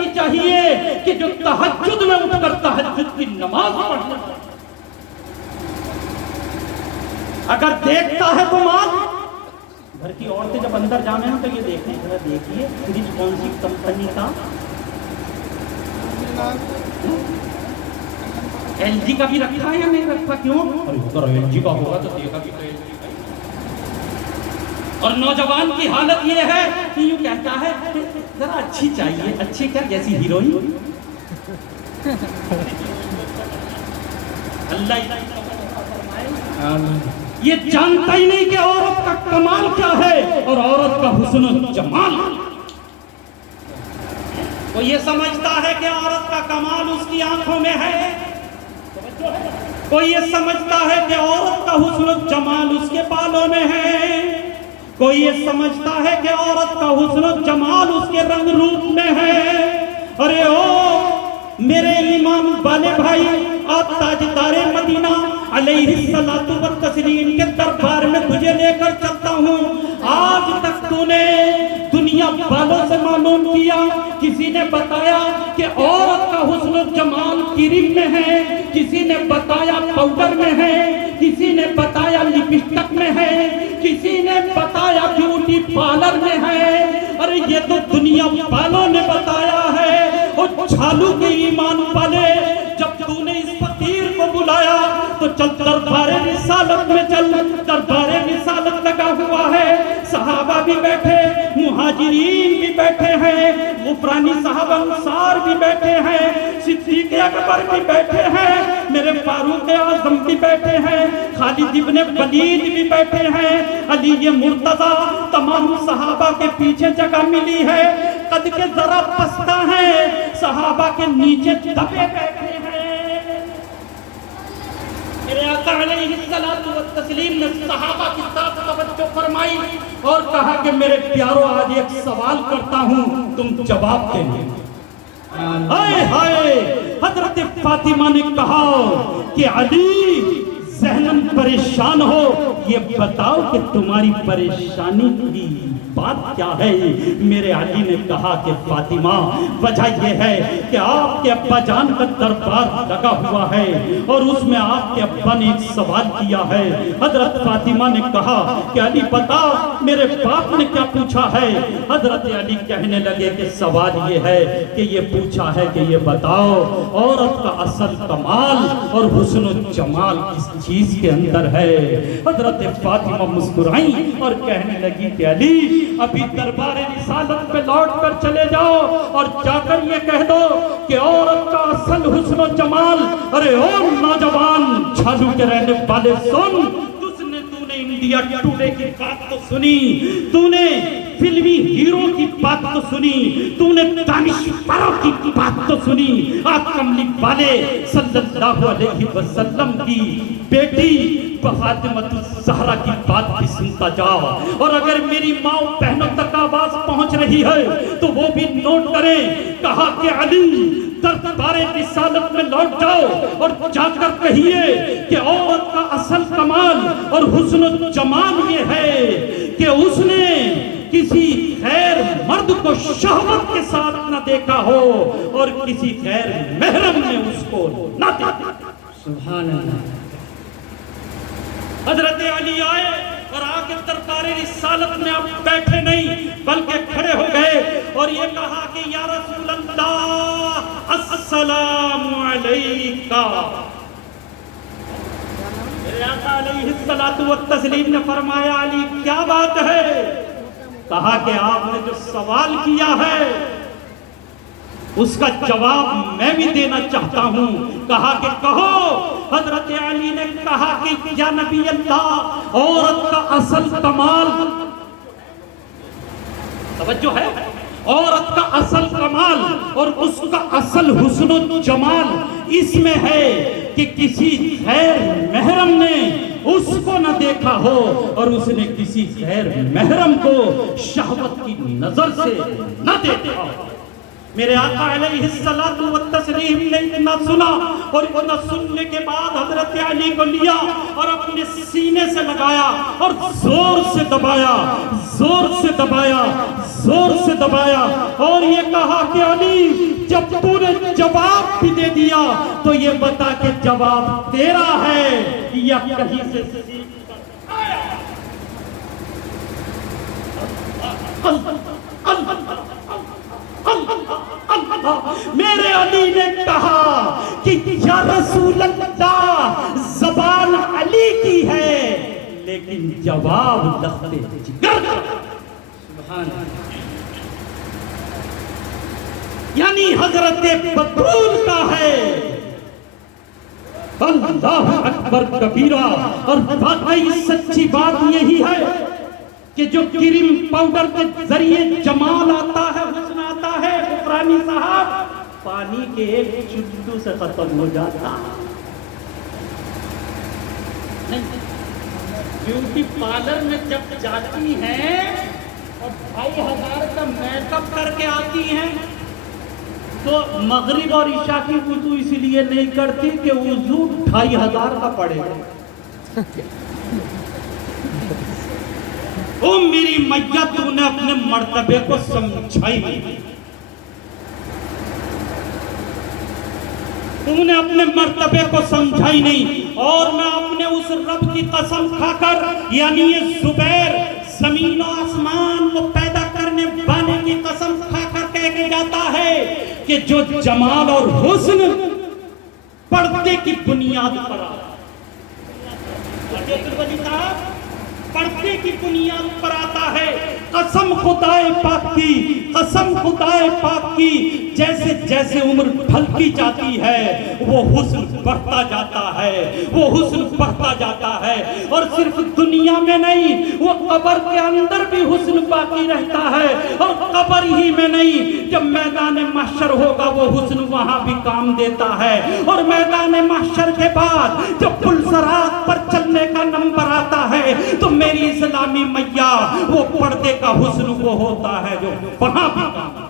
لڑکی چاہیے کہ جو تہجد میں اٹھ کر تہجد کی نماز پڑھنا. اگر دیکھتا ہے تو ماں گھر کی عورتیں جب اندر جانے ہیں تو یہ دیکھیں ذرا دیکھیے فریج کون سی کمپنی کا. ایل جی کا بھی رکھا ہے یا نہیں رکھا؟ کیوں؟ ایل جی کا ہوگا تو دیکھا بھی تو ایل جی کا. اور نوجوان کی حالت یہ ہے کہ یوں کہتا ہے ذرا اچھی چاہیے. اچھی کیا؟ جیسی ہیروئن. اللہ یہ جانتا ہی نہیں کہ عورت کا کمال کیا ہے اور عورت کا حسن و جمال. وہ یہ سمجھتا ہے کہ عورت کا کمال اس کی آنکھوں میں ہے. کوئی یہ سمجھتا ہے کہ عورت کا حسن و جمال اس کے بالوں میں ہے. کوئی یہ سمجھتا ہے کہ عورت کا حسن و جمال اس کے رنگ روپ میں ہے. ارے او میرے ایمان والے بھائی، آپ تاجدار مدینہ علیہ الصلوۃ والتسلیم کے دربار میں تجھے لے کر چلتا ہوں. آج تک تو نے دنیا والوں سے معلوم کیا، کسی نے بتایا کہ عورت کا حسن و جمال کریم میں ہے، کسی نے بتایا پاؤڈر میں ہے، کسی نے بتایا لپسٹک میں ہے، کسی نے بتایا بیوٹی پارلر میں ہے. ارے یہ تو دنیا والوں نے بتایا ہے. اور چھالو کے ایمان والے، جب تو نے اس فقیر کو بلایا تو چل دربار رسالت میں چل. دربار رسالت لگا ہوا ہے، صحابہ بھی بیٹھے، مہاجرین بھی بیٹھے ہیں، غفرانی صحابہ انصار بھی بیٹھے ہیں، صدیق اکبر بھی بیٹھے ہیں، میرے فاروق اعظم بھی بیٹھے ہیں، خالد ابن ولید بھی بیٹھے ہیں، علی مرتضیٰ. تمام صحابہ کے پیچھے جگہ ملی ہے. قد کے ذرا پستہ ہیں، صحابہ کے نیچے دبے بیٹھے ہیں. میرے آقا علیہ الصلوۃ والتسلیم نے صحابہ کی طرف توجہ فرمائی اور کہا کہ میرے پیارو آج ایک سوال کرتا ہوں، تم جواب دیں. ہائے ہائے، حضرت فاطمہ نے کہا کہ علی ذہناً پریشان ہو، یہ بتاؤ کہ تمہاری پریشانی کی بات کیا ہے. میرے علی نے کہا کہ فاطمہ وجہ یہ ہے کہ آپ کے ابا جان کا دربار لگا ہوا ہے اور اس میں آپ کے ابا نے ایک سوال کیا ہے. حضرت فاطمہ نے کہا کہ علی بتا میرے باپ نے کیا پوچھا ہے. حضرت علی کہنے لگے کہ سوال یہ ہے کہ یہ پوچھا ہے کہ یہ بتاؤ عورت کا اصل کمال اور حسن و جمال کس چیز کے اندر ہے. حضرت فاطمہ مسکرائیں اور کہنے لگی کہ علی ابھی دربار رسالت پہ لوٹ کر چلے جاؤ اور جا کر یہ کہہ دو کہ عورت کا اصل حسن و جمال. ارے او نوجوان چھالو کے رہنے والے سن، تو نے انڈیا ٹوڈے کی بات تو سنی، تو نے فلمی ہیرو کی بات تو سنی، تو نے دانشوروں کی بات تو سنی. آپ کملی والے صلی اللہ علیہ وسلم کی بیٹی فاطمہ الزہرا کی بات بھی سنتا جاؤ. اور اگر میری ماں بہنوں تک آواز پہنچ رہی ہے تو وہ بھی نوٹ کریں. کہا کہ علی دربار رسالت میں لوٹ جاؤ اور جا کر کہیے کہ عورت کا اصل کمال اور حسن و جمال یہ ہے کہ اس نے کسی غیر مرد کو شہوت کے ساتھ نہ دیکھا ہو اور کسی غیر محرم نے اس کو نہ دیکھا. سبحان اللہ. حضرت علی آئے اور آگے دربار رسالت میں اب بیٹھے نہیں بلکہ کھڑے ہو گئے اور یہ کہا کہ یا رسول اللہ السلام علیکہ. میرے آقا علیہ الصلوۃ والتسلیم نے فرمایا علی کیا بات ہے؟ کہا کہ آپ نے جو سوال کیا ہے اس کا جواب میں بھی دینا چاہتا ہوں. کہا کہ کہو. حضرت علی نے کہا کہ یا نبی اللہ عورت کا اصل کمال، توجہ ہے، عورت کا اصل کمال اور اس کا اصل حسن و جمال اس میں ہے کہ کسی غیر محرم نے اس کو نہ دیکھا ہو اور اس نے کسی غیر محرم کو شہوت کی نظر سے نہ دیکھا ہو. میرے آقا علیہ الصلوۃ والتسلیم نے اتنا سنا اور اتنا سننے کے بعد حضرت علی کو لیا اور اپنے سینے سے لگایا اور زور سے دبایا، زور سے دبایا، زور سے دبایا اور یہ کہا کہ علی جب تو نے جواب بھی دے دیا تو یہ بتا کہ جواب تیرا ہے یا کہیں سے سیکھ کر آیا۔ میرے علی نے کہا کہ یا رسول اللہ زبان علی کی ہے لیکن جواب لخت جگر کا، یعنی حضرت بطول کا ہے۔ اللہ اکبر کبیرہ۔ اور واقعی سچی بات یہی ہے کہ جو کریم پاؤڈر کے ذریعے جمال آتا ہے، حسن آتا ہے، غفرانی صاحب پانی کے ایک چٹکو سے ختم ہو جاتا ہے۔ بیوٹی پارلر میں جب جاتی ہیں اور 2500 کا میک اپ کر کے آتی ہیں تو مغرب اور عشاء کی وضو اسی لیے نہیں کرتی کہ وضو 2500 کا پڑے گا۔ او میری میاں تو نے اپنے مرتبے کو سمجھائی نہیں، تم نے اپنے مرتبے کو سمجھائی نہیں۔ اور میں اپنے اس رب کی قسم کھا کر، یعنی یہ زبیر زمین و آسمان کو پیدا کرنے والے کی قسم کھا کر کہہ کے جاتا ہے کہ جو جمال اور حسن پردے کی بنیاد پر آتا ہے، پردے کی بنیاد پر آتا ہے۔ قسم خدائے پاک کی، قسم خدائے پاک کی، جیسے جیسے عمر ڈھلتی جاتی ہے وہ حسن بڑھتا جاتا ہے، وہ حسن بڑھتا جاتا ہے۔ اور صرف دنیا میں نہیں، وہ قبر کے اندر بھی حسن باقی رہتا ہے۔ اور قبر ہی میں نہیں، جب میدان محشر ہوگا وہ حسن وہاں بھی کام دیتا ہے۔ اور میدان محشر کے بعد جب پلسرات پر چلنے کا نمبر آتا ہے تو میری اسلامی میاں وہ پردے کا حسن وہ ہوتا ہے جو وہاں بھی کام